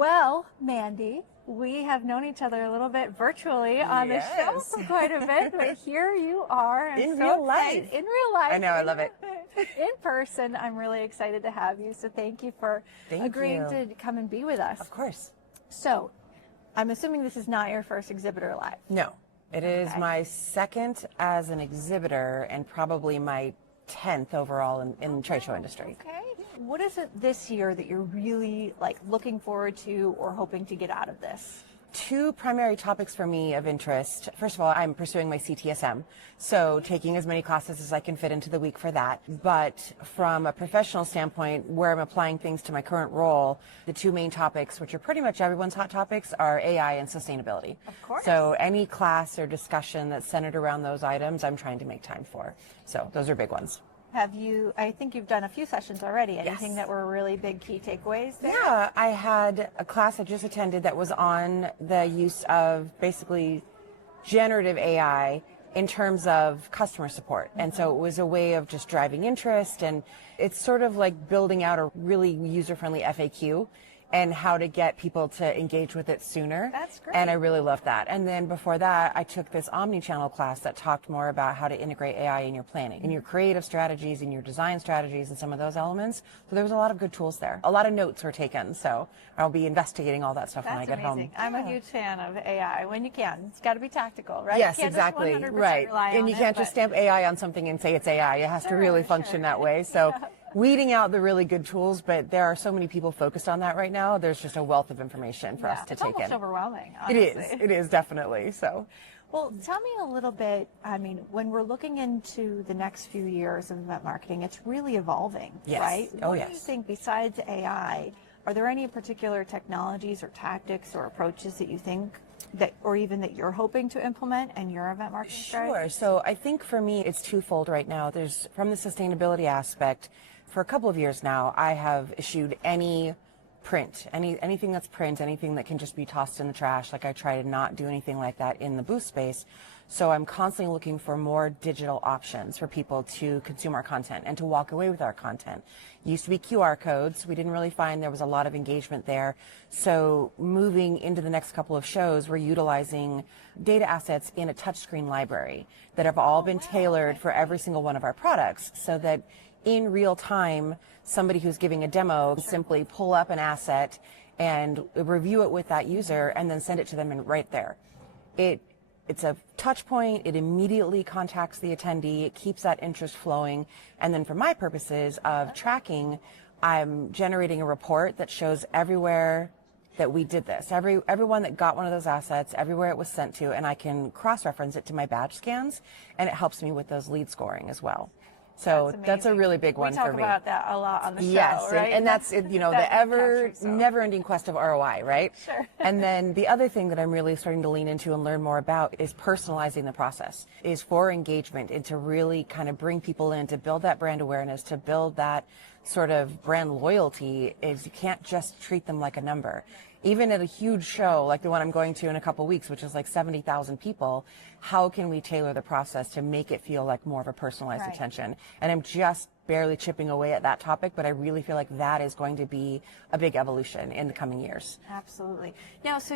Well, Mandy, we have known each other a little bit virtually on the show for quite a bit, but here you are. In real life. In real life. I know, I love it. In person, I'm really excited to have you, so thank you for agreeing to come and be with us. Of course. So, I'm assuming this is not your first exhibitor live. No, it is my second as an exhibitor and probably my 10th overall in the trade show industry. Okay. What is it this year that you're really looking forward to or hoping to get out of this? Two primary topics for me of interest. First of all, I'm pursuing my CTSM, so taking as many classes as I can fit into the week for that. But from a professional standpoint, where I'm applying things to my current role, the two main topics, which are pretty much everyone's hot topics, are AI and sustainability. Of course. So any class or discussion that's centered around those items, I'm trying to make time for. So those are big ones. I think you've done a few sessions already. Anything that were really big key takeaways there? Yeah, I had a class I just attended that was on the use of basically generative AI in terms of customer support. And so it was a way of just driving interest, and it's sort of like building out a really user-friendly FAQ and how to get people to engage with it sooner. That's great. And I really loved that. And then before that, I took this omni-channel class that talked more about how to integrate AI in your planning, in your creative strategies, in your design strategies, and some of those elements. So there was a lot of good tools there. A lot of notes were taken, so I'll be investigating all that stuff when I get home. I'm a huge fan of AI when you can. It's got to be tactical, right? Yes, you can't exactly. Just 100% right. rely And on you can't just stamp AI on something and say it's AI. It has to really function that way. So weeding out the really good tools, but there are so many people focused on that right now. There's just a wealth of information for us to take in. It's almost overwhelming, honestly. It is definitely. So, well, tell me a little bit, I mean, when we're looking into the next few years of event marketing, it's really evolving, right? Oh, what do you think, besides AI, are there any particular technologies or tactics or approaches that you think that, or even that you're hoping to implement in your event marketing strategy? Sure. So I think for me, it's twofold right now. There's, from the sustainability aspect, for a couple of years now, I have issued any print, anything that's print, anything that can just be tossed in the trash. Like, I try to not do anything like that in the booth space. So I'm constantly looking for more digital options for people to consume our content and to walk away with our content. It used to be QR codes. We didn't really find there was a lot of engagement there. So moving into the next couple of shows, we're utilizing data assets in a touchscreen library that have all been tailored for every single one of our products, so that in real time, somebody who's giving a demo can simply pull up an asset and review it with that user and then send it to them and right there. It's a touch point. It immediately contacts the attendee. It keeps that interest flowing. And then for my purposes of tracking, I'm generating a report that shows everywhere that we did this, everyone that got one of those assets, everywhere it was sent to, and I can cross-reference it to my badge scans, and it helps me with those lead scoring as well. So that's a really big one for me. We talk about that a lot on the show, yes, right? and that's, you know, the never-ending quest of ROI, right? Sure. And then the other thing that I'm really starting to lean into and learn more about is personalizing the process, is for engagement, and to really kind of bring people in, to build that brand awareness, to build that sort of brand loyalty. Is you can't just treat them like a number. Even at a huge show like the one I'm going to in a couple weeks, which is like 70,000 people, how can we tailor the process to make it feel like more of a personalized attention? And I'm just barely chipping away at that topic, but I really feel like that is going to be a big evolution in the coming years. Absolutely. Now, so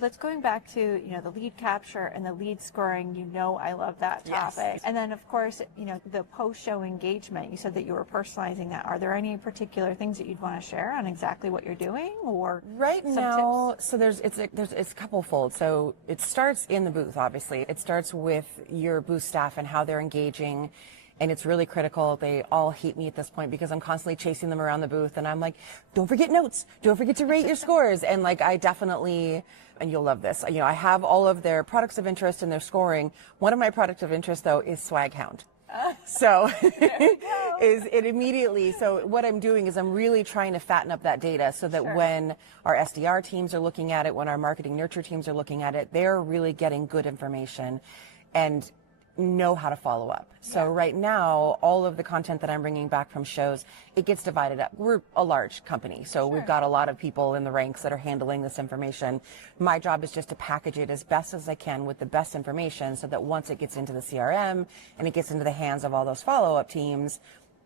let's going back to, you know, the lead capture and the lead scoring. You know, I love that topic. Yes. And then, of course, you know, the post-show engagement. You said that you were personalizing that. Are there any particular things that you'd want to share on exactly what you're doing, or right some now? tips? So it's a couple fold. So it starts in the booth. Obviously, it starts with your booth staff and how they're engaging. And it's really critical. They all hate me at this point because I'm constantly chasing them around the booth, and I'm like, don't forget notes. Don't forget to rate your scores. And like, I definitely, and you'll love this, you know, I have all of their products of interest and their scoring. One of my products of interest, though, is Swag Hound. So so what I'm doing is I'm really trying to fatten up that data so that when our SDR teams are looking at it, when our marketing nurture teams are looking at it, they're really getting good information and know how to follow up. So right now, all of the content that I'm bringing back from shows, it gets divided up. We're a large company, so we've got a lot of people in the ranks that are handling this information. My job is just to package it as best as I can with the best information, so that once it gets into the CRM and it gets into the hands of all those follow-up teams,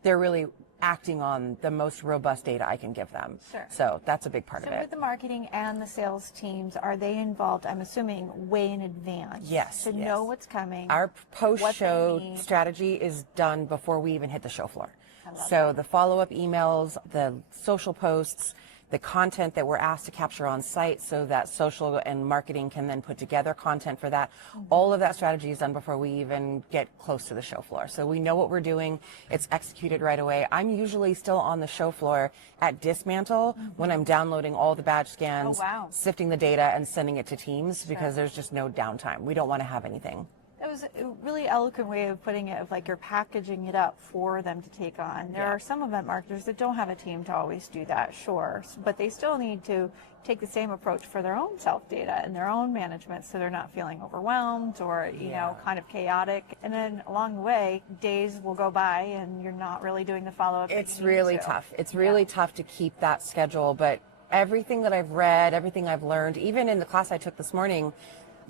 they're really acting on the most robust data I can give them. Sure. So that's a big part So of it. with the marketing and the sales teams, are they involved, I'm assuming, way in advance? Yes. To yes. know what's coming? Our what post-show they need. strategy is done before we even hit the show floor. love So the follow-up emails, the social posts, the content that we're asked to capture on site so that social and marketing can then put together content for that. All of that strategy is done before we even get close to the show floor. So we know what we're doing. It's executed right away. I'm usually still on the show floor at dismantle when I'm downloading all the badge scans, Oh, wow. sifting the data and sending it to teams because there's just no downtime. We don't want to have anything. That was a really eloquent way of putting it, of like you're packaging it up for them to take on. There are some event marketers that don't have a team to always do that, sure, but they still need to take the same approach for their own self-data and their own management so they're not feeling overwhelmed or, you know, kind of chaotic. And then along the way, days will go by and you're not really doing the follow-up. It's really tough. It's really tough to keep that schedule, but everything that I've read, everything I've learned, even in the class I took this morning,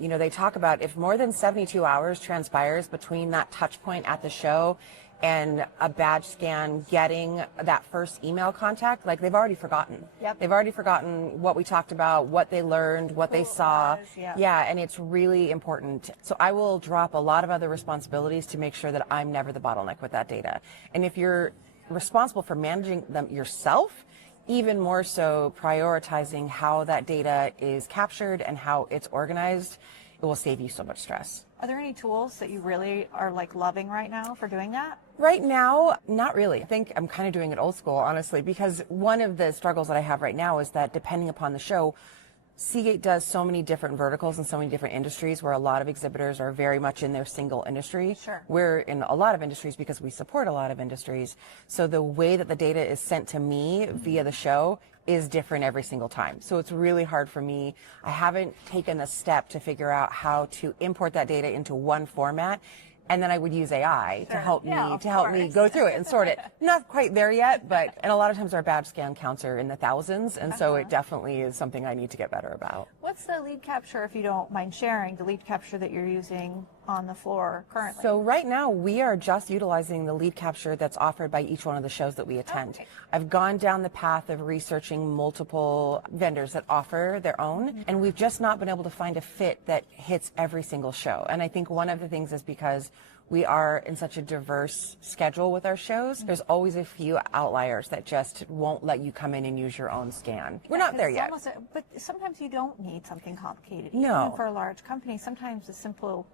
you know, they talk about if more than 72 hours transpires between that touch point at the show and a badge scan getting that first email contact, like they've already forgotten. Yep. They've already forgotten what we talked about, what they learned, what they saw. Yeah. And it's really important. So I will drop a lot of other responsibilities to make sure that I'm never the bottleneck with that data. And if you're responsible for managing them yourself, even more so prioritizing how that data is captured and how it's organized, it will save you so much stress. Are there any tools that you really are like loving right now for doing that? Right now, not really. I think I'm kind of doing it old school, honestly, because one of the struggles that I have right now is that depending upon the show, Seagate does so many different verticals and so many different industries where a lot of exhibitors are very much in their single industry. Sure. We're in a lot of industries because we support a lot of industries. So the way that the data is sent to me via the show is different every single time. So it's really hard for me. I haven't taken the step to figure out how to import that data into one format. And then I would use AI to help me go through it and sort it. Not quite there yet, but and a lot of times our badge scan counts are in the thousands, and so it definitely is something I need to get better about. What's the lead capture, if you don't mind sharing, the lead capture that you're using on the floor currently? So right now we are just utilizing the lead capture that's offered by each one of the shows that we attend. Okay. I've gone down the path of researching multiple vendors that offer their own, and we've just not been able to find a fit that hits every single show. And I think one of the things is because we are in such a diverse schedule with our shows, there's always a few outliers that just won't let you come in and use your own scan. We're not there yet. But sometimes you don't need something complicated. No. Even for a large company, sometimes a simple,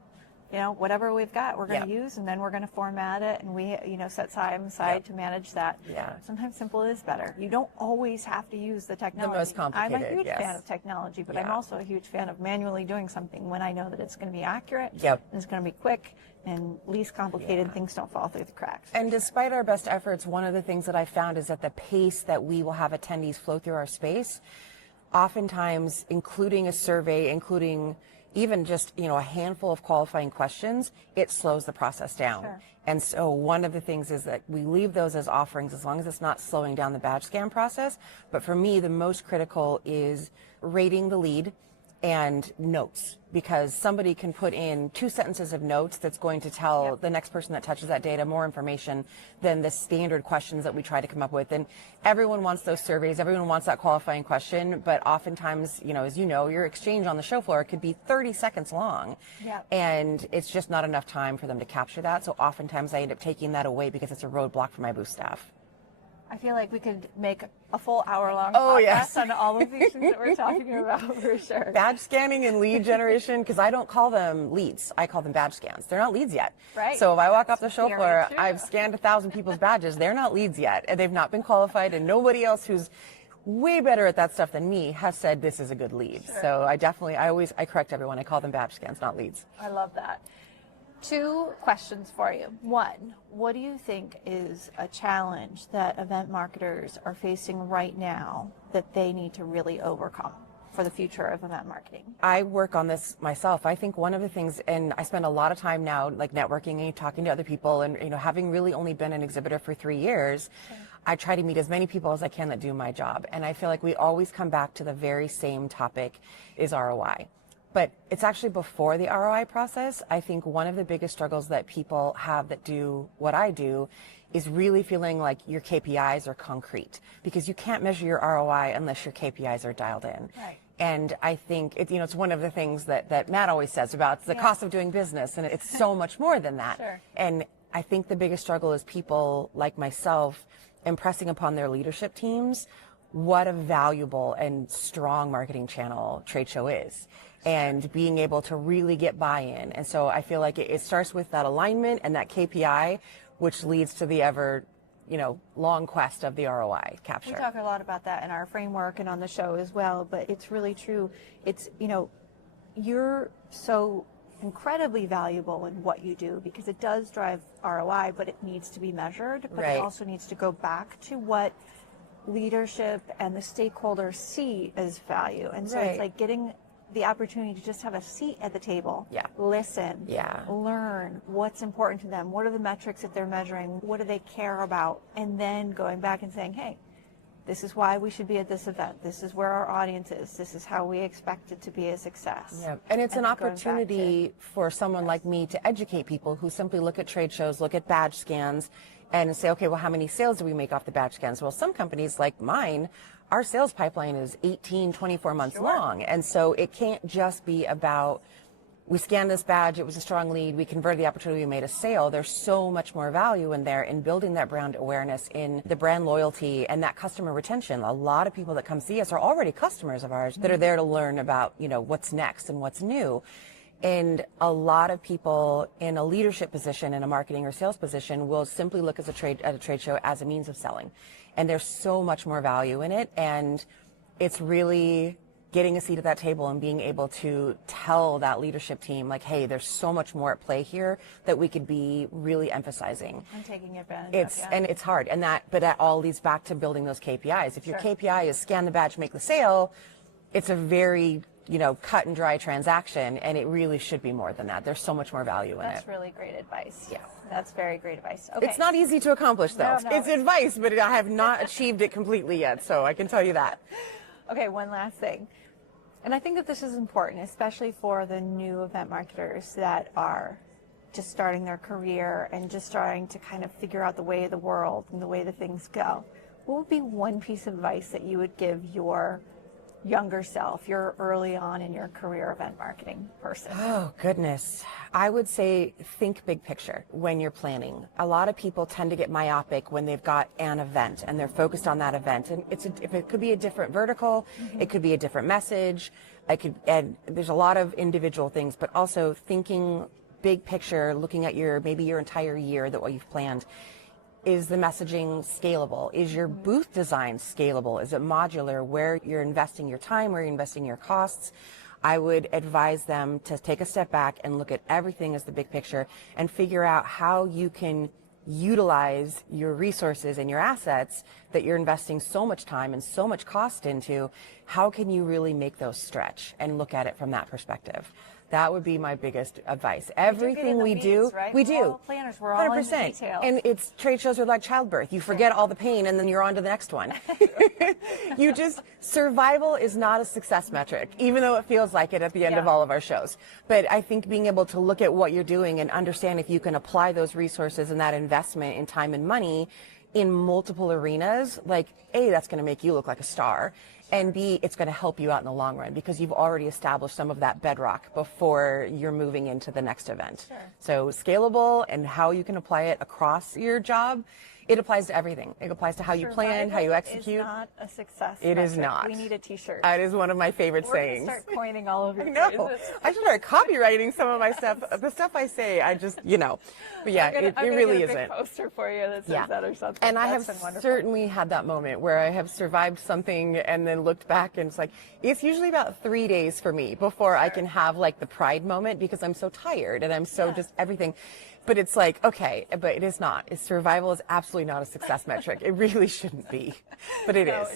you know, whatever we've got, we're going to use, and then we're going to format it, and we, you know, set time aside to manage that. Yeah. Sometimes simple is better. You don't always have to use the technology. The most complicated, I'm a huge fan of technology, but I'm also a huge fan of manually doing something when I know that it's going to be accurate, and it's going to be quick, and least complicated, things don't fall through the cracks. And despite our best efforts, one of the things that I found is that the pace that we will have attendees flow through our space, oftentimes including a survey, including even just, you know, a handful of qualifying questions, it slows the process down. Sure. And so one of the things is that we leave those as offerings as long as it's not slowing down the badge scan process. But for me, the most critical is rating the lead and notes, because somebody can put in 2 sentences of notes that's going to tell the next person that touches that data more information than the standard questions that we try to come up with. And everyone wants those surveys, everyone wants that qualifying question, but oftentimes, you know, as you know, your exchange on the show floor could be 30 seconds long, and it's just not enough time for them to capture that. So oftentimes I end up taking that away because it's a roadblock for my booth staff. I feel like we could make a full hour-long podcast on all of these things that we're talking about, for sure. Badge scanning and lead generation, because I don't call them leads. I call them badge scans. They're not leads yet. Right. So if I walk off the show floor, true. I've scanned 1,000 people's badges. They're not leads yet, and they've not been qualified, and nobody else who's way better at that stuff than me has said this is a good lead. Sure. So I correct everyone. I call them badge scans, not leads. I love that. 2 questions for you. 1, what do you think is a challenge that event marketers are facing right now that they need to really overcome for the future of event marketing? I work on this myself. I think one of the things, and I spend a lot of time now like networking and talking to other people, and, you know, having really only been an exhibitor for 3 years, I try to meet as many people as I can that do my job. And I feel like we always come back to the very same topic, is ROI. But it's actually before the ROI process. I think one of the biggest struggles that people have that do what I do is really feeling like your KPIs are concrete, because you can't measure your ROI unless your KPIs are dialed in. Right. And I think it's one of the things that Matt always says about the cost of doing business, and it's so much more than that. Sure. And I think the biggest struggle is people like myself impressing upon their leadership teams what a valuable and strong marketing channel trade show is, and being able to really get buy-in. And so I feel like it starts with that alignment and that KPI, which leads to the ever long quest of the ROI capture. We talk a lot about that in our framework and on the show as well, but it's really true. It's, you're so incredibly valuable in what you do because it does drive ROI, but it needs to be measured, but it also needs to go back to what leadership and the stakeholders see as value. And so it's like getting the opportunity to just have a seat at the table, listen, learn what's important to them, what are the metrics that they're measuring, what do they care about, and then going back and saying, hey, this is why we should be at this event, this is where our audience is, this is how we expect it to be a success. And it's an opportunity for someone like me to educate people who simply look at trade shows, look at badge scans, and say, okay, well, how many sales do we make off the badge scans? Well, some companies like mine, our sales pipeline is 18, 24 months long. And so it can't just be about, we scanned this badge, it was a strong lead, we converted the opportunity, we made a sale. There's so much more value in there in building that brand awareness, in the brand loyalty, and that customer retention. A lot of people that come see us are already customers of ours that are there to learn about, what's next and what's new. And a lot of people in a leadership position, in a marketing or sales position, will simply look at a trade show as a means of selling. And there's so much more value in it. And it's really getting a seat at that table and being able to tell that leadership team, like, hey, there's so much more at play here that we could be really emphasizing. And taking advantage And it's hard. But that all leads back to building those KPIs. If your KPI is scan the badge, make the sale, it's a very cut and dry transaction, and it really should be more than that. There's so much more value in it. That's really great advice. Yeah. That's very great advice. Okay. It's not easy to accomplish, though. No. It's advice, but I have not achieved it completely yet, so I can tell you that. Okay, one last thing. And I think that this is important, especially for the new event marketers that are just starting their career and just starting to kind of figure out the way of the world and the way that things go. What would be one piece of advice that you would give your younger self, your early on in your career event marketing person? Oh, goodness. I would say think big picture when you're planning. A lot of people tend to get myopic when they've got an event and they're focused on that event. And if it could be a different vertical, it could be a different message. And there's a lot of individual things, but also thinking big picture, looking at maybe your entire year, that what you've planned. Is the messaging scalable? Is your booth design scalable? Is it modular? Where you're investing your time, where you're investing your costs? I would advise them to take a step back and look at everything as the big picture and figure out how you can utilize your resources and your assets that you're investing so much time and so much cost into. How can you really make those stretch and look at it from that perspective? That would be my biggest advice. Everything we do, right? we do. We're all planners, we're all in the details. And trade shows are like childbirth. You forget all the pain and then you're on to the next one. Survival is not a success metric, even though it feels like it at the end of all of our shows. But I think being able to look at what you're doing and understand if you can apply those resources and that investment in time and money in multiple arenas, like A, that's going to make you look like a star. And B, it's going to help you out in the long run because you've already established some of that bedrock before you're moving into the next event. So scalable and how you can apply it across your job, it applies to everything. It applies to how you plan, how you execute. It's not a success It metric. is not. We need a t-shirt. That is one of my favorite We're sayings. We're going to start coining all of your phrases. I should start copywriting some of my stuff. The stuff I say, but yeah, it really isn't. I'm going to get a big poster for you that says that or something. And I have certainly had that moment where I have survived something and then looked back and it's usually about 3 days for me before I can have the pride moment because I'm so tired and I'm so just everything. But it's okay, but it is not. Survival is absolutely not a success metric. It really shouldn't be, but it is.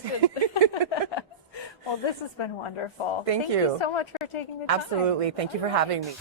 Well, this has been wonderful. Thank you so much for taking the time. Absolutely. Thank you for having me.